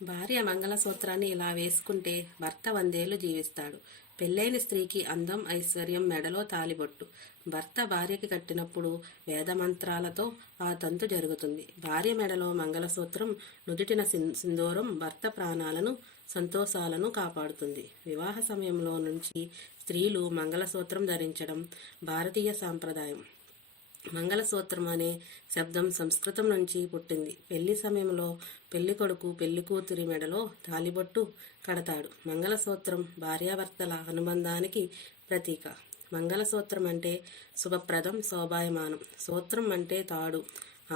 భార్య మంగళసూత్రాన్ని ఇలా వేసుకుంటే భర్త 100 ఏళ్లు జీవిస్తాడు. పెళ్ళైన స్త్రీకి అందం, ఐశ్వర్యం, మెడలో తాళిబొట్టు. భర్త భార్యకి కట్టినప్పుడు వేదమంత్రాలతో ఆ తంతు జరుగుతుంది. భార్య మెడలో మంగళసూత్రం, నుదుటిన సింధూరం భర్త ప్రాణాలను, సంతోషాలను కాపాడుతుంది. వివాహ సమయంలో నుంచి స్త్రీలు మంగళసూత్రం ధరించడం భారతీయ సాంప్రదాయం. మంగళసూత్రం అనే శబ్దం సంస్కృతం నుంచి పుట్టింది. పెళ్లి సమయంలో పెళ్లి కొడుకు పెళ్లి కూతురి మెడలో తాళిబొట్టు కడతాడు. మంగళసూత్రం భార్యాభర్తల అనుబంధానికి ప్రతీక. మంగళసూత్రం అంటే శుభప్రదం, శోభాయమానం. సూత్రం అంటే తాడు,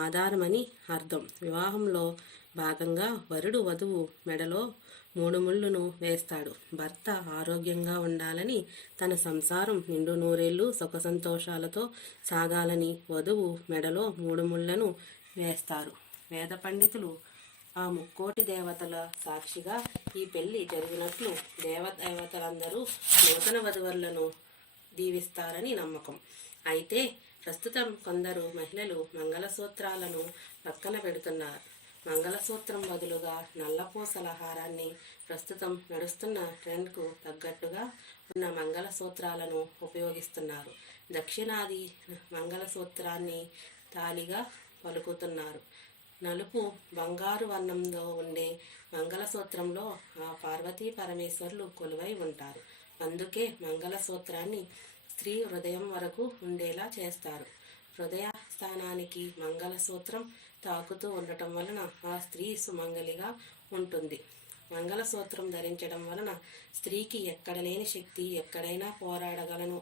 ఆధారమని అర్థం. వివాహంలో భాగంగా వరుడు వధువు మెడలో 3 ముళ్ళును వేస్తాడు. భర్త ఆరోగ్యంగా ఉండాలని, తన సంసారం నిండు నూరేళ్లు సుఖ సంతోషాలతో సాగాలని వధువు మెడలో 3 ముళ్ళను వేస్తారు. వేద పండితులు ఆ ముక్కోటి దేవతల సాక్షిగా ఈ పెళ్లి జరిగినట్లు దేవతలందరూ నూతన వధువరులను దీవిస్తారని నమ్మకం. అయితే ప్రస్తుతం కొందరు మహిళలు మంగళసూత్రాలను పక్కన పెడుతున్నారు. మంగళసూత్రం బదులుగా నల్లపూసల హారాన్ని, ప్రస్తుతం నడుస్తున్న ట్రెండ్కు తగ్గట్టుగా ఉన్న మంగళసూత్రాలను ఉపయోగిస్తున్నారు. దక్షిణాది మంగళసూత్రాన్ని తాళిగా పలుకుతున్నారు. నలుపు, బంగారు వర్ణంలో ఉండే మంగళసూత్రంలో ఆ పార్వతీ పరమేశ్వరులు కొలువై ఉంటారు. అందుకే మంగళసూత్రాన్ని స్త్రీ హృదయం వరకు ఉండేలా చేస్తారు. హృదయ స్థానానికి మంగళసూత్రం తాకుతూ ఉండటం వలన ఆ స్త్రీ సుమంగలిగా ఉంటుంది. మంగళసూత్రం ధరించడం వలన స్త్రీకి ఎక్కడ లేని శక్తి, ఎక్కడైనా పోరాడగలను,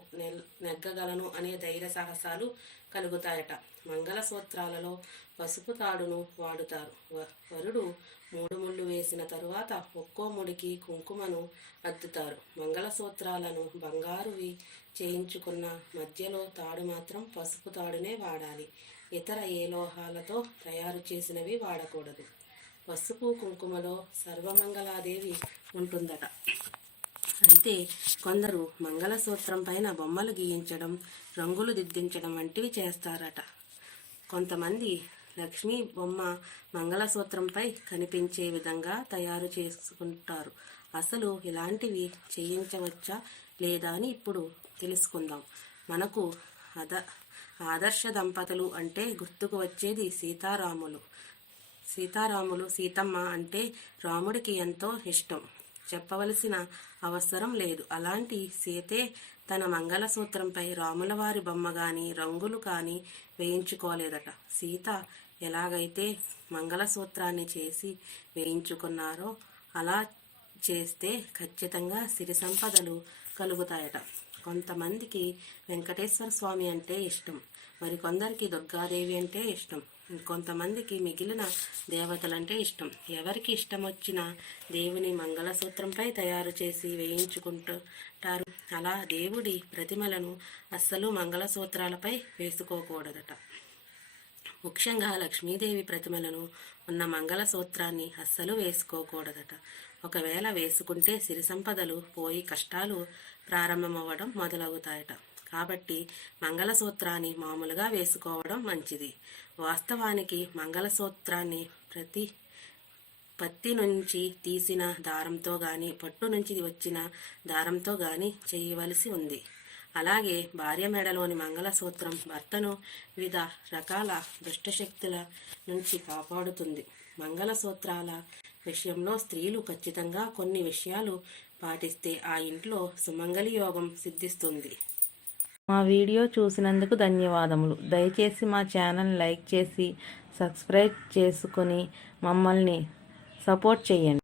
నెగ్గగలను అనే ధైర్య సాహసాలు కలుగుతాయట. మంగళసూత్రాలలో పసుపు తాడును వాడుతారు. వరుడు 3 ముళ్ళు వేసిన తరువాత ఒక్కో ముడికి కుంకుమను అద్దుతారు. మంగళసూత్రాలను బంగారువి చేయించుకున్న మధ్యలో తాడు మాత్రం పసుపు తాడునే వాడాలి. ఇతర ఏ లోహాలతో తయారు చేసినవి వాడకూడదు. పసుపు కుంకుమలో సర్వమంగళాదేవి ఉంటుందట. అయితే కొందరు మంగళసూత్రం పైన బొమ్మలు గీయించడం, రంగులు దిద్దించడం వంటివి చేస్తారట. కొంతమంది లక్ష్మీ బొమ్మ మంగళసూత్రంపై కనిపించే విధంగా తయారు చేసుకుంటారు. అసలు ఇలాంటివి చేయించవచ్చా లేదా అని ఇప్పుడు తెలుసుకుందాం. మనకు ఆదర్శ దంపతులు అంటే గుర్తుకు వచ్చేది సీతమ్మ అంటే రాముడికి ఎంతో ఇష్టం. చెప్పవలసిన అవసరం లేదు. అలాంటి సీతే తన మంగళసూత్రంపై రాముల వారి బొమ్మ కానీ, రంగులు కానీ వేయించుకోలేదట. సీత ఎలాగైతే మంగళసూత్రాన్ని చేసి వేయించుకున్నారో అలా చేస్తే ఖచ్చితంగా సిరి సంపదలు కలుగుతాయట. కొంతమందికి వెంకటేశ్వర స్వామి అంటే ఇష్టం, మరికొందరికి దుర్గాదేవి అంటే ఇష్టం, ఇంకొంతమందికి మిగిలిన దేవతలంటే ఇష్టం. ఎవరికి ఇష్టం వచ్చిన దేవుని మంగళసూత్రంపై తయారు చేసి వేయించుకుంటారు. అలా దేవుడి ప్రతిమలను అస్సలు మంగళసూత్రాలపై వేసుకోకూడదట. ముఖ్యంగా లక్ష్మీదేవి ప్రతిమలను ఉన్న మంగళసూత్రాన్ని అస్సలు వేసుకోకూడదట. ఒకవేళ వేసుకుంటే సిరి సంపదలు పోయి కష్టాలు ప్రారంభమవ్వడం మొదలవుతాయట. కాబట్టి మంగళసూత్రాన్ని మామూలుగా వేసుకోవడం మంచిది. వాస్తవానికి మంగళసూత్రాన్ని పత్తి నుంచి తీసిన దారంతో కానీ, పట్టు నుంచి వచ్చిన దారంతో కానీ చేయవలసి ఉంది. అలాగే భార్య మెడలోని మంగళసూత్రం భర్తను వివిధ రకాల దుష్టశక్తుల నుంచి కాపాడుతుంది. మంగళసూత్రాల విషయంలో స్త్రీలు ఖచ్చితంగా కొన్ని విషయాలు పాటిస్తే ఆ ఇంట్లో సుమంగళి యోగం సిద్ధిస్తుంది. మా వీడియో చూసినందుకు ధన్యవాదములు. దయచేసి మా ఛానల్ లైక్ చేసి సబ్స్క్రైబ్ చేసుకొని మమ్మల్ని సపోర్ట్ చేయండి.